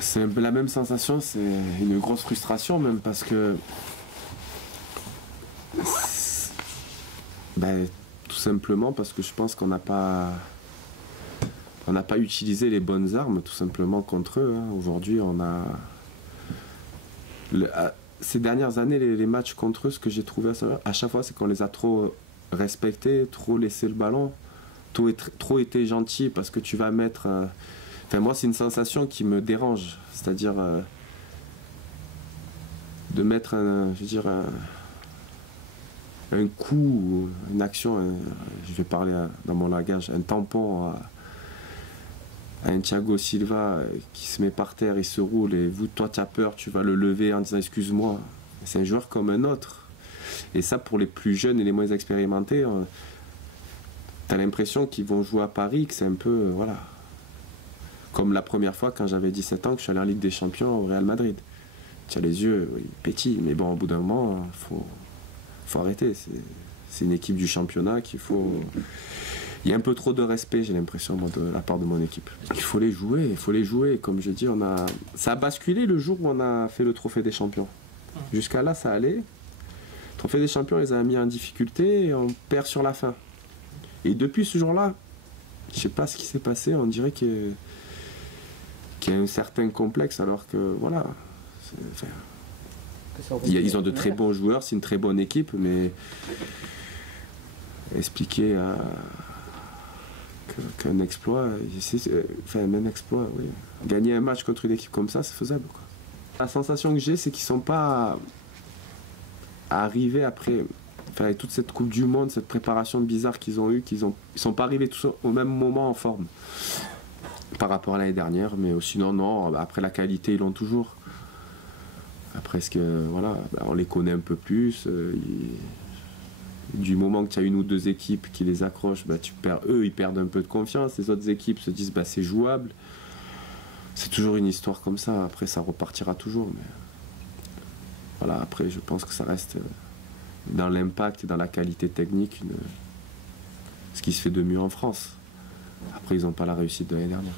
C'est un peu la même sensation, c'est une grosse frustration même parce que ben, tout simplement parce que je pense qu'on n'a pas utilisé les bonnes armes tout simplement contre eux. Hein. Aujourd'hui, on a ces dernières années les matchs contre eux, ce que j'ai trouvé à chaque fois, c'est qu'on les a trop respectés, trop laissé le ballon, trop été gentil parce que tu vas mettre. Enfin, moi, c'est une sensation qui me dérange, c'est-à-dire de mettre un coup, une action, je vais parler dans mon langage, un tampon à un Thiago Silva qui se met par terre, il se roule et vous, toi, tu as peur, tu vas le lever en disant excuse-moi. C'est un joueur comme un autre. Et ça, pour les plus jeunes et les moins expérimentés, tu as l'impression qu'ils vont jouer à Paris, que c'est un peu, voilà. Comme la première fois quand j'avais 17 ans que je suis allé en Ligue des Champions au Real Madrid. Tu as les yeux, oui, pétillent, mais bon, au bout d'un moment, faut arrêter. C'est une équipe du championnat qu'il faut. Il y a un peu trop de respect, j'ai l'impression, de la part de mon équipe. Il faut les jouer, il faut les jouer. Comme je dis, ça a basculé le jour où on a fait le Trophée des Champions. Jusqu'à là, ça allait. Le Trophée des Champions, les a mis en difficulté et on perd sur la fin. Et depuis ce jour-là, je ne sais pas ce qui s'est passé, on dirait qu'il y a un certain complexe, alors que voilà. Ils ont de très bons joueurs, c'est une très bonne équipe, mais expliquer qu'un exploit, un exploit, oui. Gagner un match contre une équipe comme ça, c'est faisable, quoi. La sensation que j'ai, c'est qu'ils ne sont pas arrivés après, avec toute cette Coupe du Monde, cette préparation bizarre qu'ils ont eue, ils ne sont pas arrivés tous au même moment en forme par rapport à l'année dernière, mais sinon, non, après la qualité, ils l'ont toujours. Après, voilà, on les connaît un peu plus. Du moment que tu as une ou deux équipes qui les accrochent, eux, ils perdent un peu de confiance. Les autres équipes se disent c'est jouable. C'est toujours une histoire comme ça. Après, ça repartira toujours. Mais voilà, après, je pense que ça reste dans l'impact et dans la qualité technique ce qui se fait de mieux en France. Après, ils n'ont pas la réussite de l'année dernière.